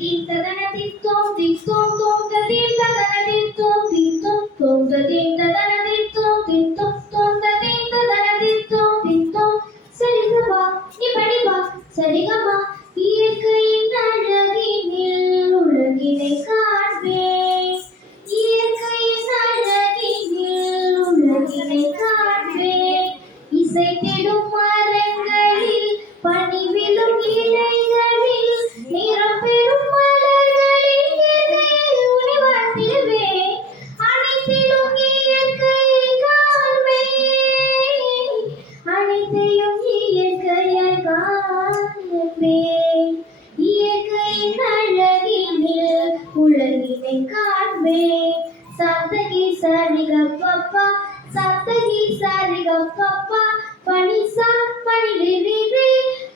Dim tadana dim tom tadim tadana dim tom tadim tadana dim tom tadim tadana dim tom Saregama நீ படிமா சரிகமா இயற்கையின் அழகினில் உலகினை காண்பேன் இயற்கையின் அழகினில் உலகினை காண்பேன் இசைத்திடும் மரங்களில் பனிவிழும் இலைகளில் நிறம் பெறும் மலர்களில் இயற்கையை உணர்த்திடுவேன் அனைத்திலும் இயற்கையை காண்பேன் அனைத்தையும் இயற்கையை காண்பேன் இயற்கையின் அழகினில் உலகினை காண்பேன் சப்தகி சரிகப்பப்பா சப்தகி சரிகப்பப்பா பனிசா பனி ரி ரி ரி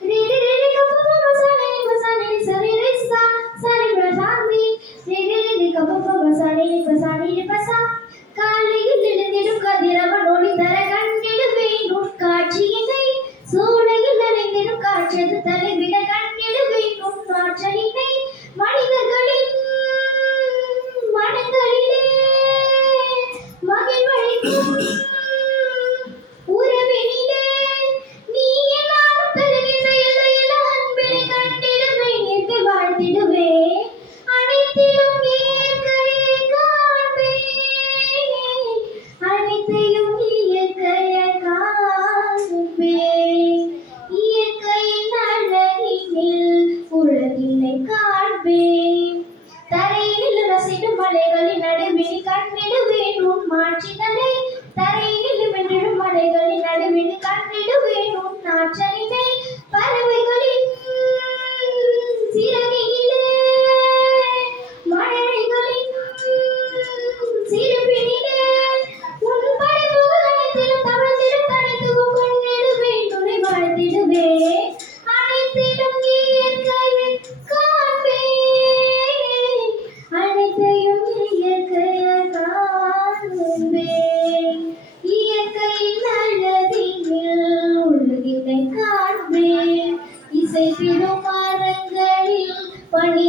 ரி ரி ரி கப்பப்பா மசானே மசானே சரி ரி சா சரி பிரசாந்தி ரி ரி ரி கப்பப்பா மசானே மசானே பசா காலையில் எழுந்திடும் கதிரவன் ஒளி தர கண்டிடுவேன் உட்காட்சியினை சூளையில் நனைந்திடும் காற்றது தலைவிட கண்டிடுவேன் உன்னாற்றலினை மனிதர்களின் மனங்களிலே மகிழ்வழிக்கும் உறவினிலே நீ என்னாலும் தருகின்ற எல்லையில அன்பினை கண்டிடுவேன் இயற்கை வாழ்த்திடுவேன் அனைத்திலும் இயற்கையை காண்பேன் அனைத்தையும் இயற்கையை காண்பேன் இயற்கையின் அழகினில் உலகினை காண்பேன் தரையில் ரசிடும் மலைகளின் நடுவில் கண்டிடுவேன் உன் மாட்சிகளை தரையில் வென்றிடும் மலைகளின் நடுவில் கண்டிடுவேன் உன் ஆற்றலினை பறவைகளின் சிறகிலே மழைகளின் சிறப்பினிலே உன் படைப்புகள் அனைத்திலும் தவழ்ந்திடும் தனித்துவம் கொண்டிடுவேன் துணை வாழ்த்திடுவேன் அனைத்திலும் இயற்கையை காண்பேன் அனைத்தையும் இயற்கையை காண்பேன் இயற்கையின் அழகினில் உலகினை காண்பேன் இசைத்திடும் மரங்களில் பனி